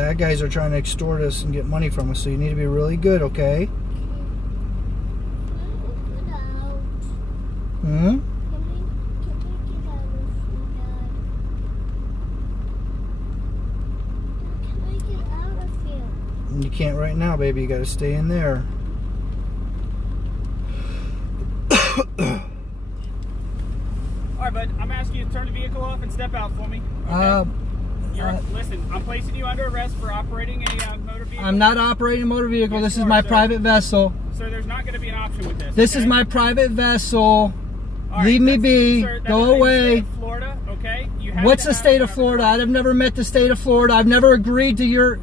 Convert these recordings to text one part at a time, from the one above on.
bad guys are trying to extort us and get money from us, so you need to be really good, okay? Hmm? You can't right now, baby. You got to stay in there. All right, bud. I'm asking you to turn the vehicle off and step out for me. Okay? Listen, I'm placing you under arrest for operating a motor vehicle. I'm not operating a motor vehicle. Yes, this you is are, my sir. private vessel. Sir, there's not going to be an option with this. This okay? is my private vessel. All right, Leave me that's- be. sir, that's Go in the away. state of Florida, okay? You have What's to the have state of driver's Florida? license. I've never met the state of Florida. I've never agreed to your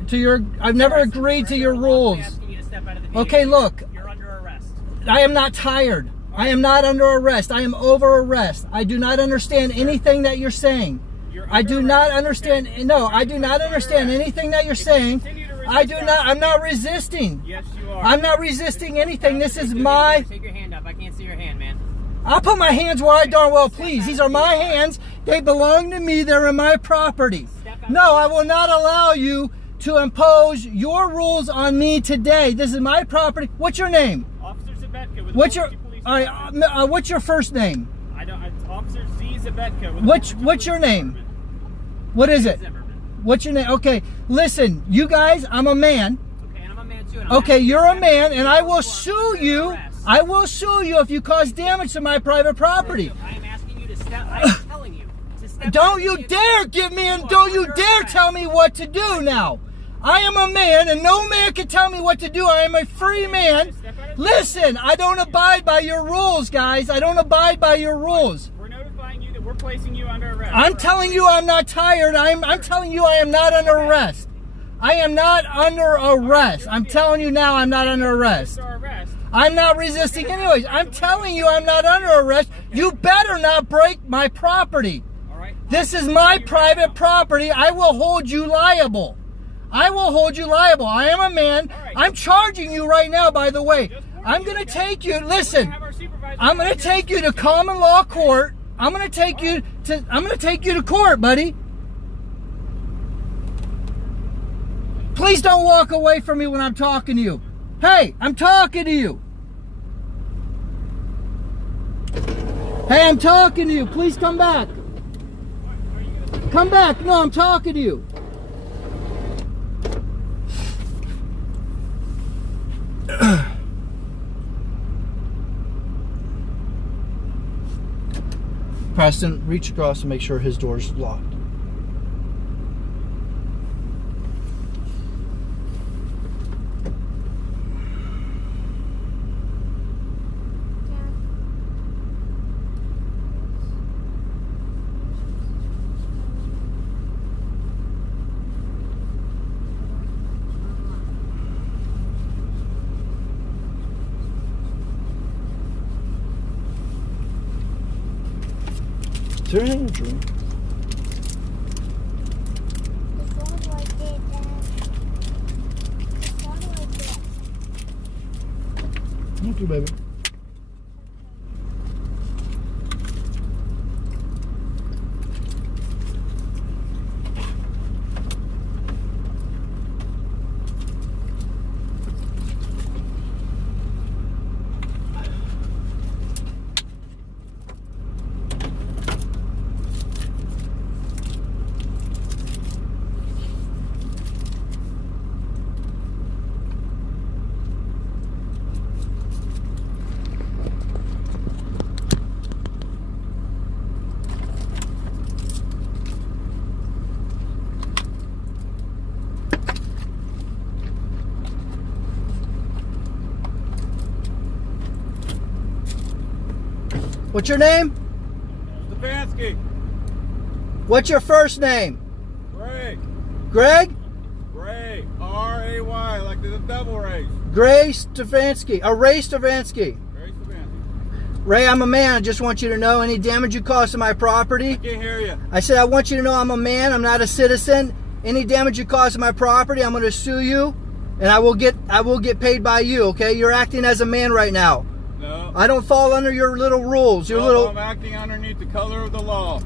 I've never All right, agreed sir, to your I'm rules. asking you to step out of the vehicle. Okay, look. You're under arrest. I am not tired. I am not under arrest. I am over arrest. I do not understand anything that you're saying. You're I under do not arrest, understand. okay? No, I do not understand anything that you're saying. continue to resist I do not. arrest- I'm not resisting. Yes, you are. I'm not resisting anything. This is Take my. your hand up. I can't see your hand, man. I'll put my hands where I darn well please. These are my hands. They belong to me. They're in my property. No, I will not allow you to impose your rules on me today. This is my property. What's your name? Officer Zabetka with What's the your? Milwaukee Police All Department. right. What's your first name? I don't. Officer Z Zabetka. With the What's Milwaukee your Police name? Department. What is it? Zimmerman. What's your name? Okay, listen, you guys. I'm a man. Okay, and I'm a man too. And I'm Okay, asking you're you a to man, and I will under sue you. arrest. I will sue you if you cause damage to my private property. I am asking you to step. I'm telling you to step. out Don't of you the dare vehicle. give me and You don't are you under dare arrest. tell me what to do now. I am a man, and no man can tell me what to do. I am a free man. Listen, I don't abide by your rules, guys. I don't abide by your rules. We're notifying you that we're placing you under arrest. I'm telling you I'm not tired. I'm telling you I am not under arrest. I am not under arrest. I'm telling you now I'm not under arrest. Under arrest. I'm not resisting anyways. I'm telling you I'm not under arrest. You better not break my property. All right. This is my private property. I will hold you liable. I will hold you liable. I am a man. I'm charging you right now, by the way. I'm going to take you, listen, I'm going to take you to common law court. I'm going to take you to court, buddy. Please don't walk away from me when I'm talking to you. Hey, I'm talking to you. Hey, I'm talking to you. Please come back. Come back. No, I'm talking to you. Preston, reach across and make sure his door's locked. Is there anything to drink? Thank you, baby. What's your name? Stefanski. What's your first name? Greg. Greg? Ray. R-A-Y, like the devil rays. Ray Stefanski. Ray Stefanski. Ray Stefanski. Ray, I'm a man. I just want you to know any damage you cause to my property. Can't hear you. I said I want you to know I'm a man. I'm not a citizen. Any damage you cause to my property, I'm going to sue you, and I will get paid by you. Okay? You're acting as a man right now. No. I don't fall under your little rules. Your No, little. I'm acting underneath the color of the law.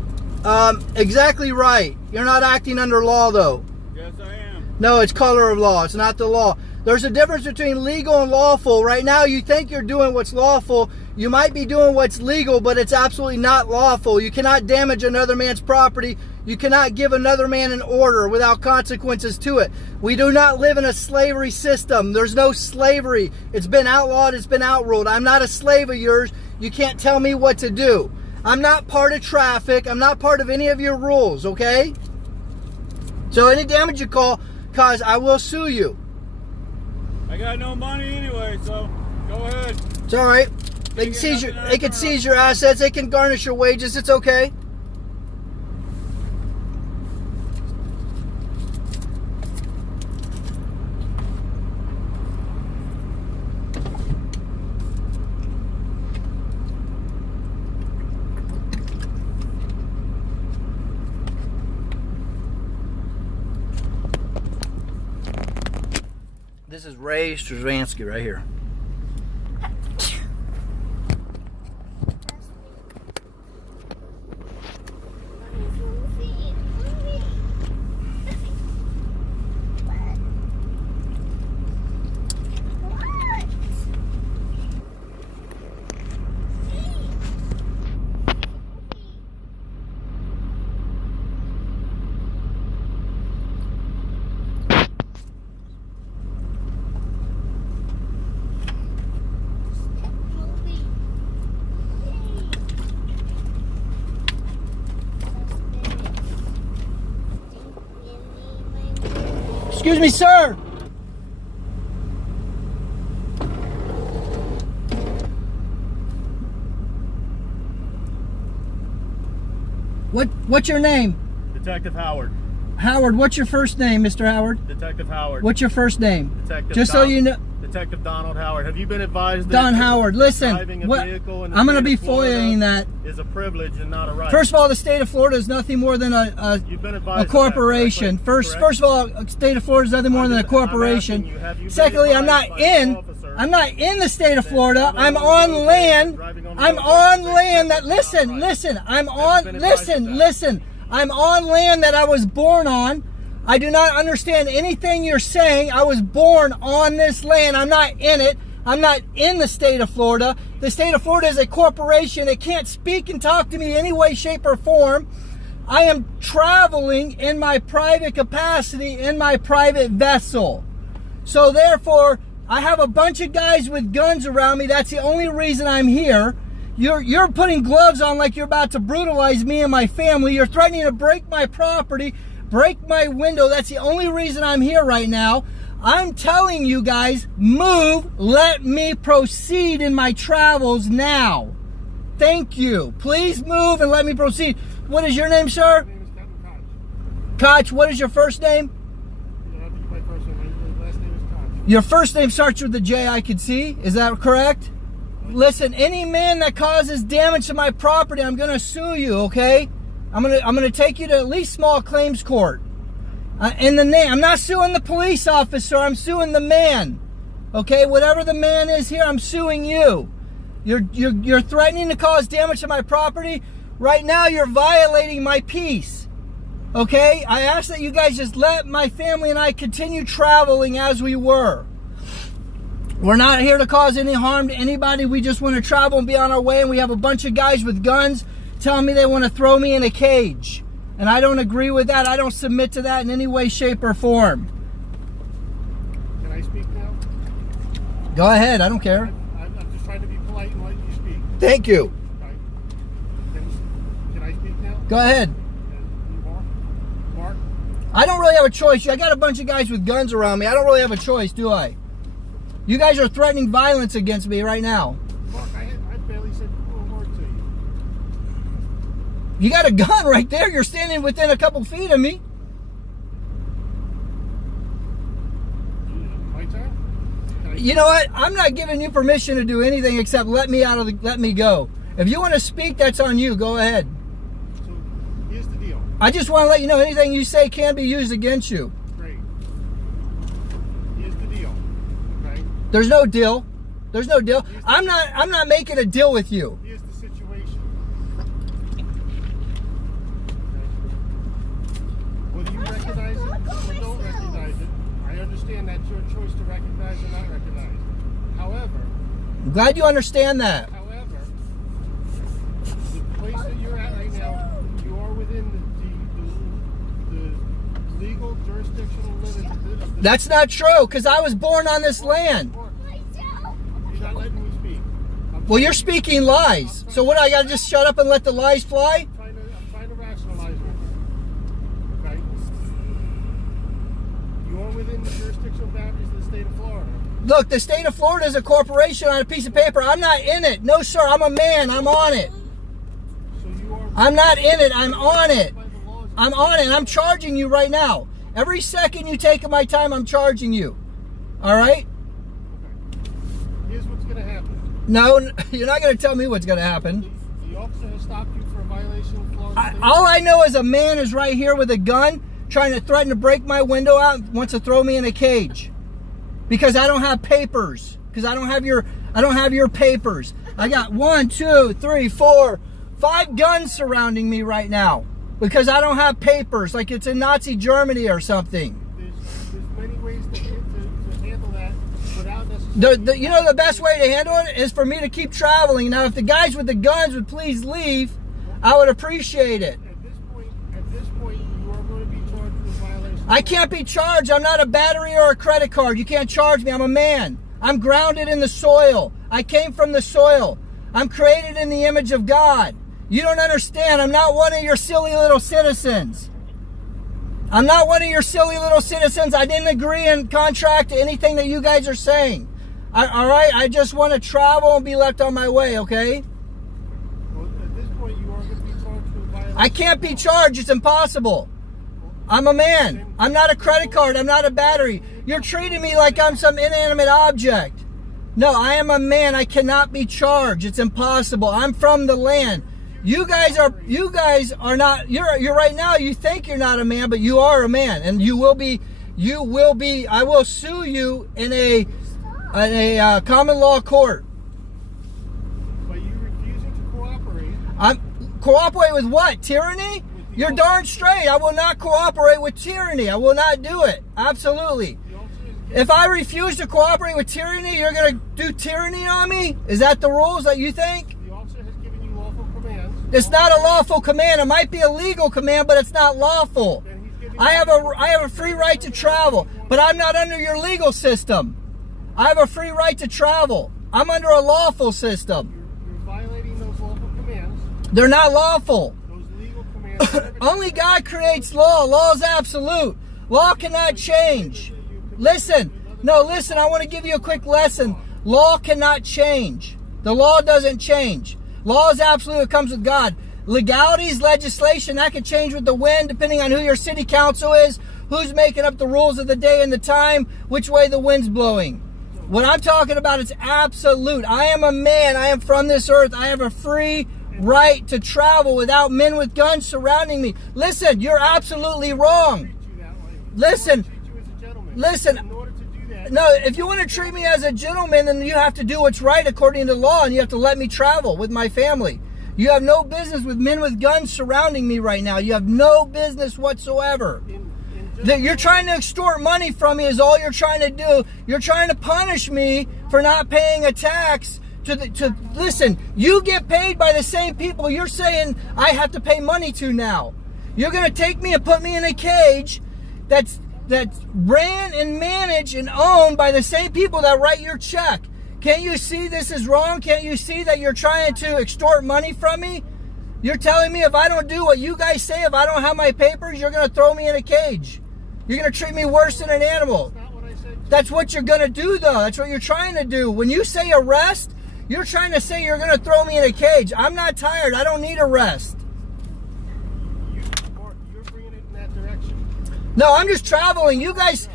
Exactly right. You're not acting under law though. Yes, I am. No, it's color of law. It's not the law. There's a difference between legal and lawful. Right now, you think you're doing what's lawful. You might be doing what's legal, but it's absolutely not lawful. You cannot damage another man's property. You cannot give another man an order without consequences to it. We do not live in a slavery system. There's no slavery. It's been outlawed. It's been outruled. I'm not a slave of yours. You can't tell me what to do. I'm not part of traffic. I'm not part of any of your rules, okay? So any damage you cause, I will sue you. I got no money anyway, so go ahead. It's all right. They can seize your assets. They can garnish your wages. It's okay. This is Ray Strzewanski right here. Excuse me, sir. What's your name? Detective Howard. Howard, what's your first name, Mr. Howard? Detective Howard. What's your first name? Detective Just so you know. Detective Donald Howard. Have you been advised that Don Howard, listen. driving a What, vehicle in the I'm going to state be of Florida foiling that. is a privilege and not a right? First of all, the state of Florida is nothing more than You've been a advised corporation. of that, correct? First of all, the state of Florida is nothing more than a corporation. I'm asking you, have you been Secondly, I'm not advised by an in. officer I'm not in the state of Florida. driving I'm on on the road, land. driving on the I'm road, on driving land that. on the road, Listen, right. listen. I'm Have on. you been advised of that? Listen. I'm on land that I was born on. I do not understand anything you're saying. I was born on this land. I'm not in it. I'm not in the state of Florida. The state of Florida is a corporation. It can't speak and talk to me in any way, shape, or form. I am traveling in my private capacity in my private vessel. So therefore, I have a bunch of guys with guns around me. That's the only reason I'm here. You're putting gloves on like you're about to brutalize me and my family. You're threatening to break my property, break my window. That's the only reason I'm here right now. I'm telling you guys, move, let me proceed in my travels now. Thank you. Please move and let me proceed. What is your name, sir? My name is Captain Koch. Koch, what is your first name? Yeah, I'll give you my first name. My last name is Koch. Your first name starts with the J, I could see. Is that correct? Listen, any man that causes damage to my property, I'm going to sue you, okay? I'm gonna take you to at least small claims court. In the name, I'm not suing the police officer. I'm suing the man. Okay, whatever the man is here, I'm suing you. You're threatening to cause damage to my property. Right now, you're violating my peace. Okay, I ask that you guys just let my family and I continue traveling as we were. We're not here to cause any harm to anybody. We just want to travel and be on our way. And we have a bunch of guys with guns telling me they want to throw me in a cage. And I don't agree with that. I don't submit to that in any way, shape, or form. Can I speak now? Go ahead. I don't care. I'm just trying to be polite and let you speak. Thank you. Right? Can I speak now? Go ahead. Mark? I don't really have a choice. I got a bunch of guys with guns around me. I don't really have a choice, do I? You guys are threatening violence against me right now. Mark, I barely said a word to you. You got a gun right there. You're standing within a couple feet of me. My turn? You know what? I'm not giving you permission to do anything except let me go. If you want to speak, that's on you. Go ahead. So, here's the deal. I just want to let you know anything you say can be used against you. Great. Here's the deal. Okay? There's no deal. There's no deal. I'm not making a deal with you. Here's the situation. Whether you recognize it or don't recognize it, your choice to recognize or not recognize. However, I'm glad you understand that. however, the place that you're at right now, you are within the legal jurisdictional limits of the That's not true, because I was born on this land. You're not letting me speak. Well, you're speaking lies. So what, I got to just shut up and let the lies fly? I'm trying to rationalize it. Okay? You are within the jurisdictional boundaries of the state of Florida. Look, the state of Florida is a corporation on a piece of paper. I'm not in it. No, sir, I'm a man. I'm on it. So you are I'm not in it. I'm on it. by the laws. I'm on it, and I'm charging you right now. Every second you take of my time, I'm charging you. All right? Here's what's going to happen. No, you're not going to tell me what's going to happen. The officer has stopped you for a violation of Florida state. All I know is a man is right here with a gun trying to threaten to break my window out and wants to throw me in a cage because I don't have papers. Because I don't have your papers. I got 1, 2, 3, 4, 5 guns surrounding me right now because I don't have papers, like it's in Nazi Germany or something. There's many ways to handle that without necessarily. You know the best way to handle it is for me to keep traveling. Now, if the guys with the guns would please leave, I would appreciate it. At this point, you are going to be charged with violation. I can't be charged. I'm not a battery or a credit card. You can't charge me. I'm a man. I'm grounded in the soil. I came from the soil. I'm created in the image of God. You don't understand. I'm not one of your silly little citizens. I'm not one of your silly little citizens. I didn't agree in contract to anything that you guys are saying. All right? I just want to travel and be left on my way, okay? Well, at this point, you are going to be charged with violation. I can't be charged. It's impossible. I'm a man. I'm not a credit card. I'm not a battery. You're treating me like I'm some inanimate object. No, I am a man. I cannot be charged. It's impossible. I'm from the land. You guys are not, you're right now, you think you're not a man, but you are a man, and you will be, I will sue you in a common law court. By you refusing to cooperate. Cooperate with what? Tyranny? You're darn straight. I will not cooperate with tyranny. I will not do it. Absolutely. The officer is If I refuse to cooperate with tyranny, you're going to do tyranny on me? Is that the rules that you think? The officer has given you lawful commands. It's not a lawful command. It might be a legal command, but it's not lawful. And he's giving I have a free right to travel, but I'm not under your legal system. I have a free right to travel. I'm under a lawful system. You're violating those lawful commands. They're not lawful. Those legal commands. Only God creates law. Law is absolute. Law cannot change. Listen, I want to give you a quick lesson. Law cannot change. The law doesn't change. Law is absolute. It comes with God. Legalities, legislation, that can change with the wind depending on who your city council is, who's making up the rules of the day and the time, which way the wind's blowing. What I'm talking about is absolute. I am a man. I am from this earth. I have a free right to travel without men with guns surrounding me. Listen, you're absolutely wrong. Treat you that way. Listen, Treat you as a gentleman. listen. In order to do that, No, if you want to treat me as a gentleman, then you have to do what's right according to law, and you have to let me travel with my family. You have no business with men with guns surrounding me right now. You have no business whatsoever. You're trying to extort money from me is all you're trying to do. You're trying to punish me for not paying a tax listen, you get paid by the same people you're saying I have to pay money to now. You're going to take me and put me in a cage that's ran and managed and owned by the same people that write your check. Can't you see this is wrong? Can't you see that you're trying to extort money from me? You're telling me if I don't do what you guys say, if I don't have my papers, you're going to throw me in a cage. You're going to treat me worse than an animal. that's not what I said. That's what you're going to do, though. That's what you're trying to do. When you say arrest, you're trying to say you're going to throw me in a cage. I'm not tired. I don't need arrest. You're bringing it in that direction. No, I'm just traveling. You guys,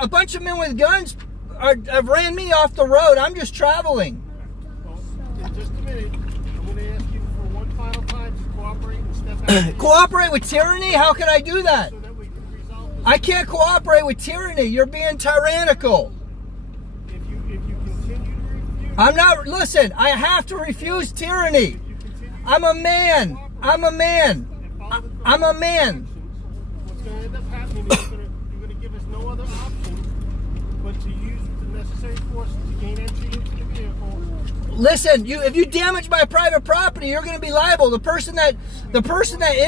a bunch of men with guns have ran me off the road. I'm just traveling. Well, in just a minute, I'm going to ask you for one final time to cooperate and step out. Cooperate with tyranny? How can I do that? So that we can resolve this. I can't cooperate with tyranny. You're being tyrannical. If you continue to refuse, I'm not, listen, I have to refuse tyranny. you continue I'm a man. I'm a man. and follow the I'm a man. what's going to end up happening is you're going to give us no other option use the necessary force to gain entry into the vehicle. Listen, if you damage my private property, you're going to be liable. The person that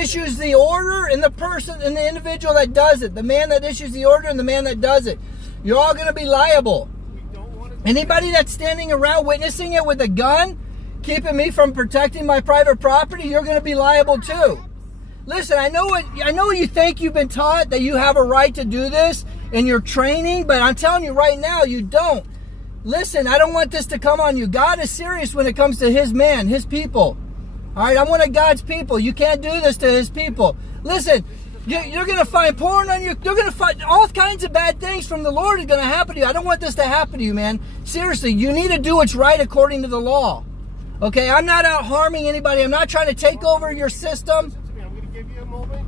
issues the order and the individual that does it, the man that issues the order and the man that does it, you're all going to be liable. We don't want to. Anybody that's standing around witnessing it with a gun, keeping me from protecting my private property, you're going to be liable too. Listen, I know you think you've been taught that you have a right to do this in your training, but I'm telling you right now, you don't. Listen, I don't want this to come on you. God is serious when it comes to his man, his people. All right, I'm one of God's people. You can't do this to his people. Listen, you're going to find porn on your... You're going to find all kinds of bad things from the Lord is going to happen to you. I don't want this to happen to you, man. Seriously, you need to do what's right according to the law. Okay, I'm not out harming anybody. I'm not trying to take over your system. Listen to me. I'm going to give you a moment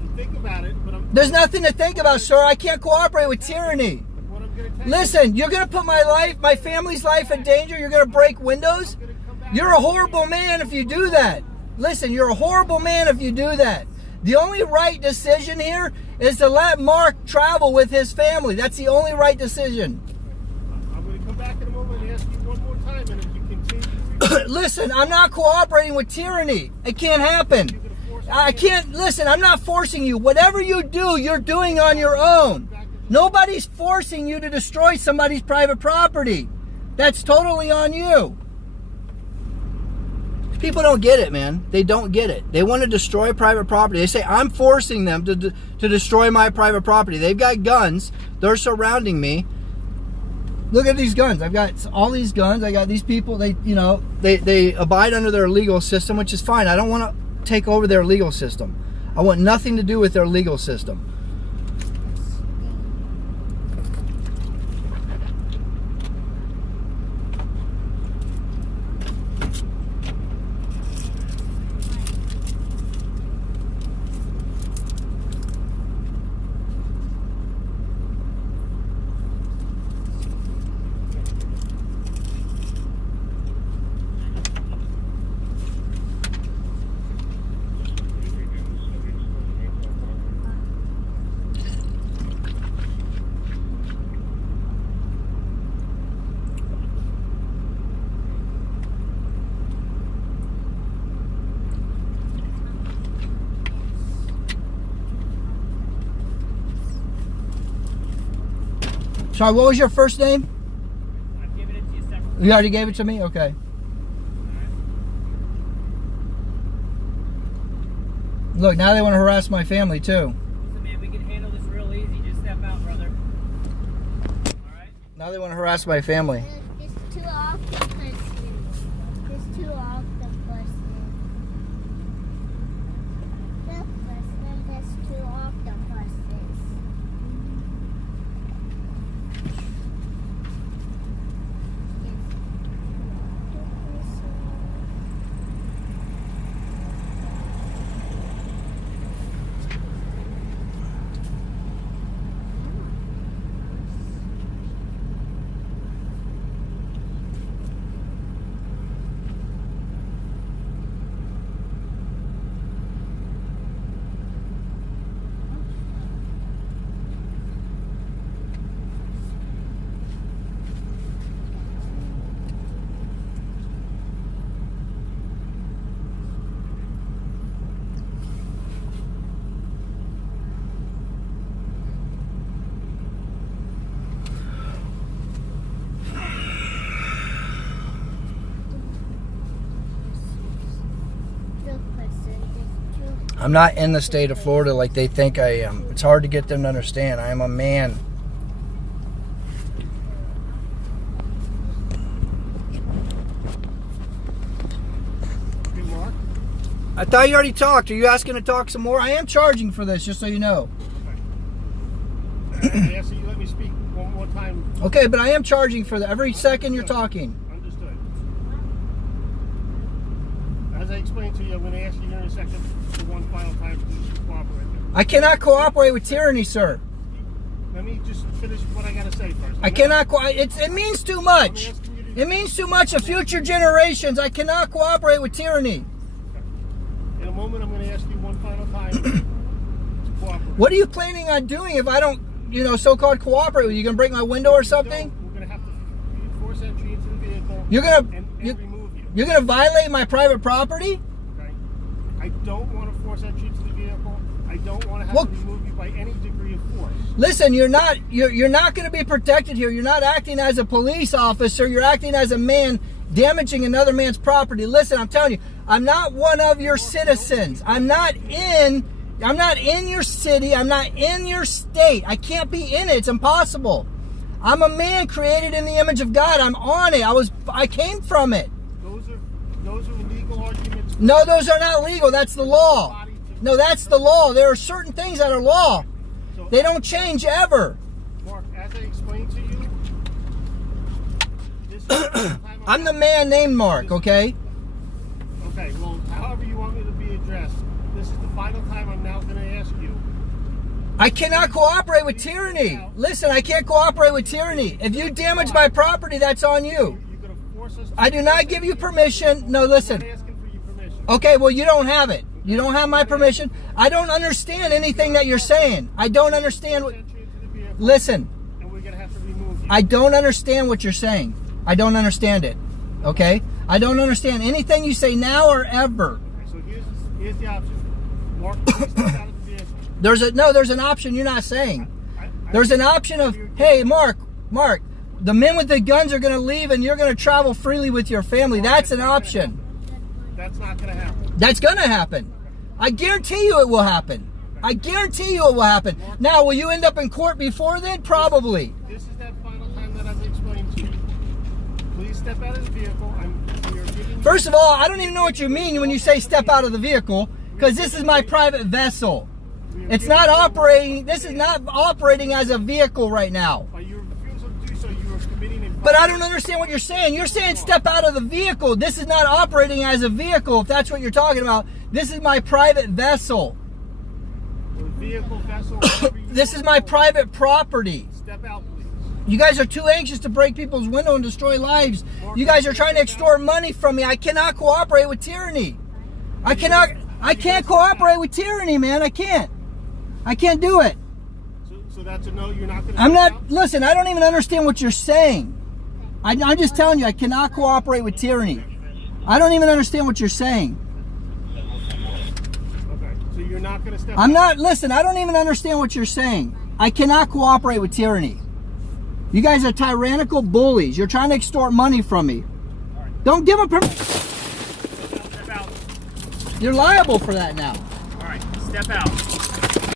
to think about it, but There's nothing to think about, sir. I can't cooperate with tyranny. what I'm going to tell Listen, you're going to put my family's life in danger. You're going to break windows. You're a horrible man if you do that. Listen, you're a horrible man if you do that. The only right decision here is to let Mark travel with his family. That's the only right decision. I'm going to come back in a moment and ask you one more time, and if you continue... Listen, I'm not cooperating with tyranny. It can't happen. I can't, listen, I'm not forcing you. Whatever you do, you're doing on your own. Nobody's forcing you to destroy somebody's private property. That's totally on you. People don't get it, man. They don't get it. They want to destroy private property. They say, I'm forcing them to destroy my private property. They've got guns. They're surrounding me. Look at these guns. I've got all these guns. I got these people. They abide under their legal system, which is fine. I don't want to take over their legal system. I want nothing to do with their legal system. Sorry, what was your first name? I've given it to you separately. You already gave it to me? Okay. Look, now they want to harass my family too. Listen, man, we can handle this real easy. Just step out, brother. All right? Now they want to harass my family. There's two octopuses. There's two octopuses. The first one has two octopuses. I'm not in the state of Florida like they think I am. It's hard to get them to understand. I am a man. Hey, Mark. I thought you already talked. Are you asking to talk some more? I am charging for this, just so you know. I ask that you let me speak one more time. Okay, but I am charging for that every second you're talking. Understood. As I explained to you, I'm going to ask you here in a second for one final time to cooperate. I cannot cooperate with tyranny, sir. Let me just finish what I got to say first. I cannot. It means too much. It means too much of future generations. I cannot cooperate with tyranny. In a moment, I'm going to ask you one final time to cooperate. What are you planning on doing if I don't? so-called cooperate with you. You gonna break my window or something? We're gonna have to force entry into the vehicle. You're gonna and remove you. you're gonna violate my private property? Okay. I don't want to force entry into the vehicle. I don't want to have Well, to remove you by any degree of force. Listen, you're not going to be protected here. You're not acting as a police officer. You're acting as a man damaging another man's property. Listen, I'm telling you, I'm not one of your citizens. I'm not in your city. I'm not in your state. I can't be in it. It's impossible. I'm a man created in the image of God. I'm on it. I came from it. Those are legal arguments. No, those are not legal. That's the law. No, that's the law. There are certain things that are law. They don't change ever. Mark, as I explained to you, this is the time I'm the man named Mark, okay? Okay, well, however you want me to be addressed, this is the final time I'm now going to ask you. I cannot cooperate with tyranny. Listen, I can't cooperate with tyranny. If you damage my property, that's on you. You're going to force us to... I do not give you permission. No, listen. I'm not asking for your permission. Okay, well, you don't have it. You don't have my permission. I don't understand anything that you're saying. I don't understand what... Entry into the vehicle, Listen, and we're going to have to remove you. I don't understand what you're saying. I don't understand it. Okay? I don't understand anything you say now or ever. So here's the option. Mark, please step out of the vehicle. There's an option you're not saying. There's an option of, hey, Mark, the men with the guns are going to leave and you're going to travel freely with your family. That's an option. That's not going to happen. That's going to happen. I guarantee you it will happen. I guarantee you it will happen. Now, will you end up in court before then? Probably. This is that final time that I've explained to you. Please step out of the vehicle. We are giving you... First of all, I don't even know what you mean when you say step out of the vehicle, because this is my private vessel. It's not operating. This is not operating as a vehicle right now. By your refusal to do so, you are committing a... But I don't understand what you're saying. You're saying step out of the vehicle. This is not operating as a vehicle, if that's what you're talking about. This is my private vessel. Vehicle, vessel, whatever you This is my private property. Step out, please. You guys are too anxious to break people's window and destroy lives. You guys are trying to extort money from me. I cannot cooperate with tyranny. I can't cooperate with tyranny, man. I can't do it. So that's a no, you're not going to... I'm not, listen, I don't even understand what you're saying. I'm just telling you, I cannot cooperate with tyranny. I don't even understand what you're saying. Okay, so you're not going to step I'm out. not, listen, I don't even understand what you're saying. I cannot cooperate with tyranny. You guys are tyrannical bullies. You're trying to extort money from me. Don't give a Step out. You're liable for that now. All right, step out.